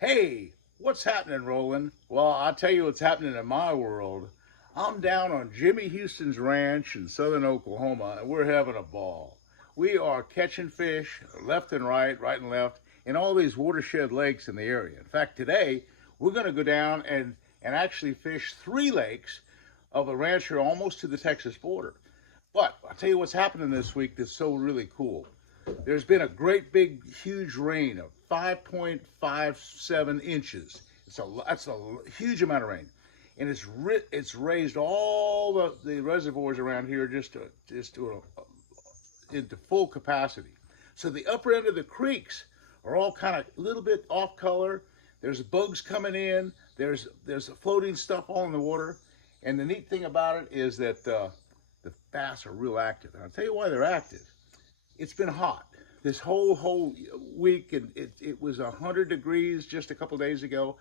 Hey, what's happening, Roland? Well, I'll tell you what's happening in my world. I'm down on Jimmy Houston's ranch in southern Oklahoma, and we're having a ball. We are catching fish left and right and left, in all these watershed lakes in the area. In fact, today we're going to go down and actually fish 3 lakes of a rancher almost to the Texas border. But I'll tell you what's happening this week that's so really cool. There's been a great big huge rain of 5.57 inches. That's a huge amount of rain, and it's raised all the reservoirs around here into full capacity. So the upper end of the creeks are all kind of a little bit off color. There's bugs coming in. There's floating stuff all in the water, and the neat thing about it is that the bass are real active. And I'll tell you why they're active. It's been hot this whole week, and it was 100 degrees just a couple days ago,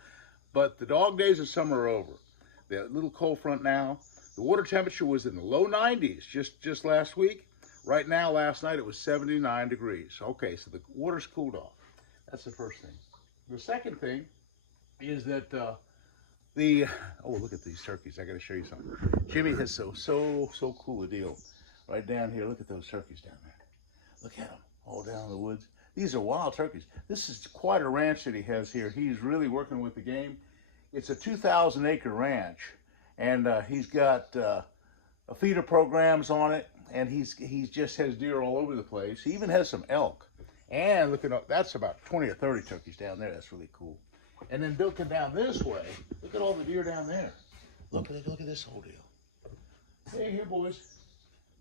but the dog days of summer are over. The little cold front now. The water temperature was in the low 90s just last week. Right now, last night, it was 79 degrees. Okay, so the water's cooled off. That's the first thing. The second thing is that oh, look at these turkeys. I got to show you something. Jimmy has so cool a deal right down here. Look at those turkeys down there. Look at them all down in the woods. These are wild turkeys. This is quite a ranch that he has here. He's really working with the game. It's a 2,000 acre ranch, and he's got feeder programs on it, and he just has deer all over the place. He even has some elk. And look at that's about 20 or 30 turkeys down there. That's really cool. And then looking down this way, look at all the deer down there. Look at this whole deal. Hey, here, boys.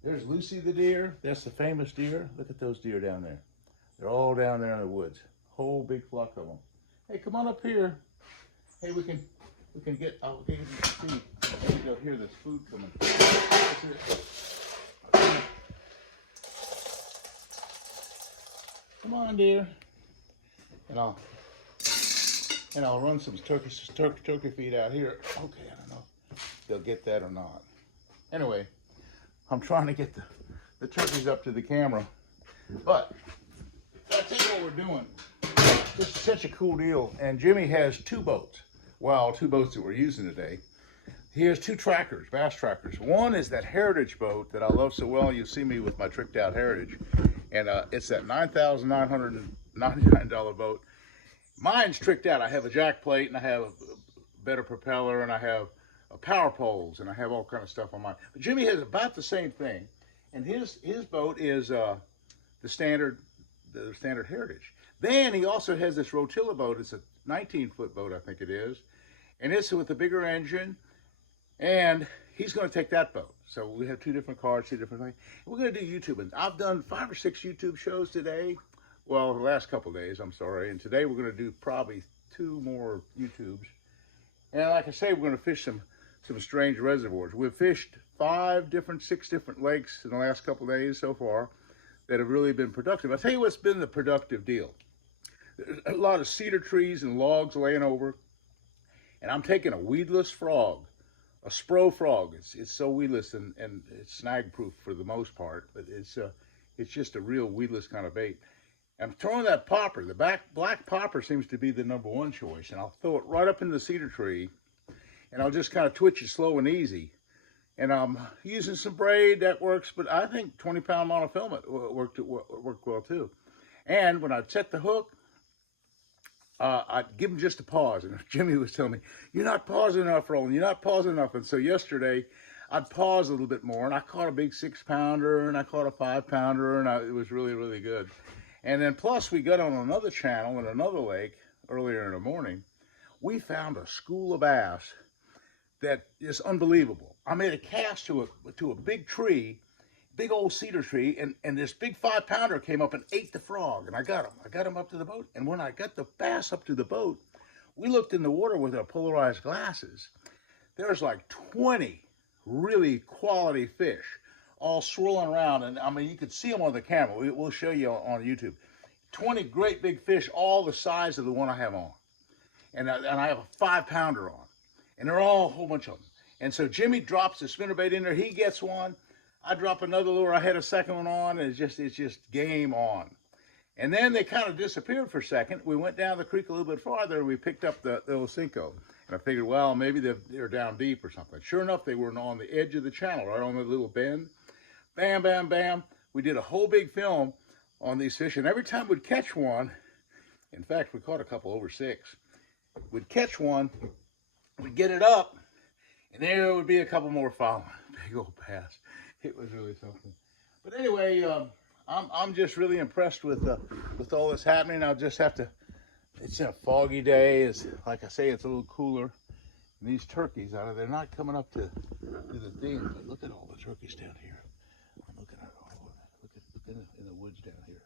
There's Lucy the deer. That's the famous deer. Look at those deer down there. They're all down there in the woods. Whole big flock of them. Hey, come on up here. Hey, we can get. I'll get you some feed. There you go. Hear this food coming. That's it. Come on, dear. And I'll run some turkey feed out here. Okay, I don't know if they'll get that or not. Anyway, I'm trying to get the turkeys up to the camera. But I'll tell you what we're doing. This is such a cool deal. And Jimmy has 2 boats. Well, 2 boats that we're using today. He has 2 trackers, bass trackers. One is that Heritage boat that I love so well. You see me with my tricked out Heritage. And it's that $9,999 boat. Mine's tricked out. I have a jack plate, and I have a better propeller, and I have power poles, and I have all kind of stuff on mine. But Jimmy has about the same thing, and his boat is the standard Heritage. Then he also has this Rotilla boat. It's a 19-foot boat, I think it is, and it's with a bigger engine. And he's going to take that boat. So we have 2 different cars, 2 different things. We're going to do YouTube. And I've done 5 or 6 YouTube shows today. Well, the last couple of days, I'm sorry. And today we're going to do probably 2 more YouTubes. And like I say, we're going to fish some strange reservoirs. We've fished 6 different lakes in the last couple of days so far that have really been productive. I'll tell you what's been the productive deal. There's a lot of cedar trees and logs laying over. And I'm taking a weedless frog. A spro frog. It's so weedless and it's snag proof for the most part, but it's just a real weedless kind of bait. I'm throwing that popper. The black popper seems to be the #1 choice, and I'll throw it right up in the cedar tree, and I'll just kind of twitch it slow and easy. And I'm using some braid that works, but I think 20-pound monofilament worked well too. And when I set the hook, I'd give him just a pause. And Jimmy was telling me, "You're not pausing enough, Roland. You're not pausing enough." And so yesterday, I'd pause a little bit more. And I caught a big 6-pounder, and I caught a 5-pounder, and it was really, really good. And then plus, we got on another channel in another lake earlier in the morning. We found a school of bass that is unbelievable. I made a cast to a big tree, big old cedar tree, and this big 5-pounder came up and ate the frog, and I got him up to the boat. And when I got the bass up to the boat, we looked in the water with our polarized glasses. There's like 20 really quality fish all swirling around, and I mean, you could see them on the camera. We'll show you on YouTube. 20 great big fish, all the size of the one I have on, and I have a 5-pounder on, and they're all a whole bunch of them. And so Jimmy drops the spinnerbait in there. He gets one. I drop another lure. I had a second one on, and it's just game on. And then they kind of disappeared for a second. We went down the creek a little bit farther and we picked up the little cinco. And I figured, well, maybe they're down deep or something. Sure enough, they were on the edge of the channel, right on the little bend. Bam, bam, bam. We did a whole big film on these fish. And every time we'd catch one, in fact, we caught a couple over 6. We'd catch one, we'd get it up, and there would be a couple more following. Big old bass. It was really something. But anyway, I'm just really impressed with all this happening. I'll just have to. It's a foggy day. It's like I say, it's a little cooler. And these turkeys they're not coming up to the thing. But look at all the turkeys down here. I'm looking at all of that. Look in the woods down here.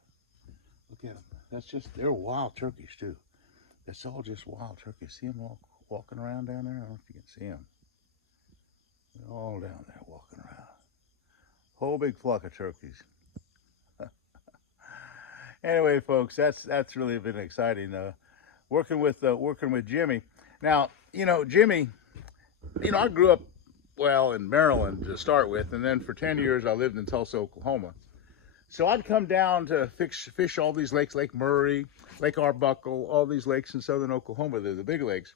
Look at them. They're wild turkeys too. That's all just wild turkeys. See them all walking around down there? I don't know if you can see them. They're all down there walking around. Whole big flock of turkeys. Anyway, folks, that's really been exciting. Working with Jimmy. Now, Jimmy, I grew up in Maryland to start with, and then for 10 years I lived in Tulsa, Oklahoma. So I'd come down to fish all these lakes, Lake Murray, Lake Arbuckle, all these lakes in southern Oklahoma. They're the big lakes.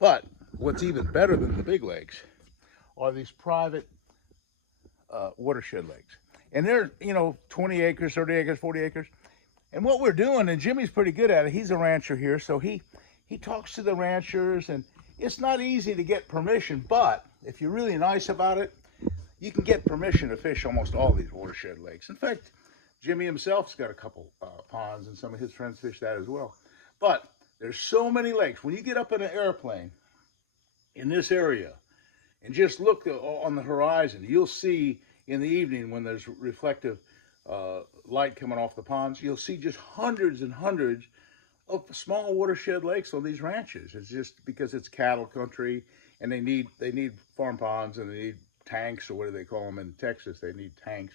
But what's even better than the big lakes are these private watershed lakes. And they're, 20 acres, 30 acres, 40 acres. And what we're doing, and Jimmy's pretty good at it, he's a rancher here, so he talks to the ranchers, and it's not easy to get permission, but if you're really nice about it, you can get permission to fish almost all these watershed lakes. In fact, Jimmy himself's got a couple ponds, and some of his friends fish that as well. But there's so many lakes. When you get up in an airplane in this area and just look on the horizon, you'll see in the evening when there's reflective light coming off the ponds, you'll see just hundreds and hundreds of small watershed lakes on these ranches. It's just because it's cattle country, and they need farm ponds, and they need tanks, or what do they call them in Texas? They need tanks.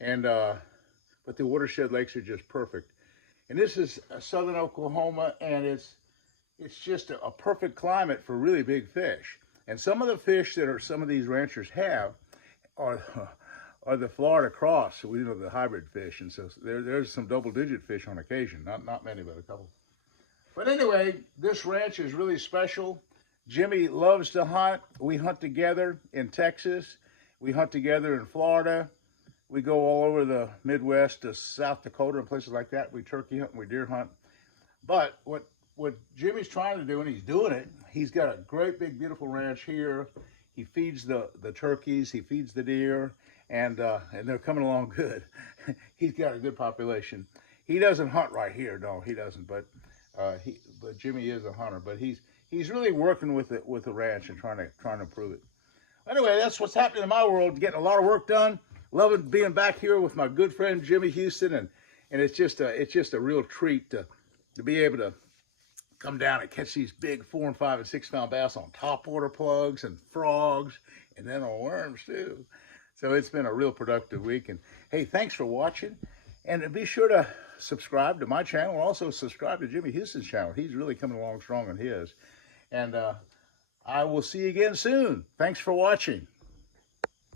And but the watershed lakes are just perfect. And this is southern Oklahoma, and it's just a perfect climate for really big fish. And some of the fish that some of these ranchers have are the Florida cross, the hybrid fish. And so there's some double-digit fish on occasion. Not many, but a couple. But anyway, this ranch is really special. Jimmy loves to hunt. We hunt together in Texas. We hunt together in Florida. We go all over the Midwest to South Dakota and places like that. We turkey hunt and we deer hunt. But what Jimmy's trying to do, and he's doing it, he's got a great big beautiful ranch here. He feeds the turkeys, he feeds the deer, and they're coming along good. He's got a good population. He doesn't hunt right here, no, he doesn't. But Jimmy is a hunter. But he's really working with the ranch and trying to improve it. Anyway, that's what's happening in my world. Getting a lot of work done. Loving being back here with my good friend Jimmy Houston, and it's just a real treat to be able to come down and catch these big 4 and 5 and 6 pound bass on topwater plugs and frogs, and then on worms too. So it's been a real productive week. And hey, thanks for watching, and be sure to subscribe to my channel. Also subscribe to Jimmy Houston's channel. He's really coming along strong on his. And I will see you again soon. Thanks for watching.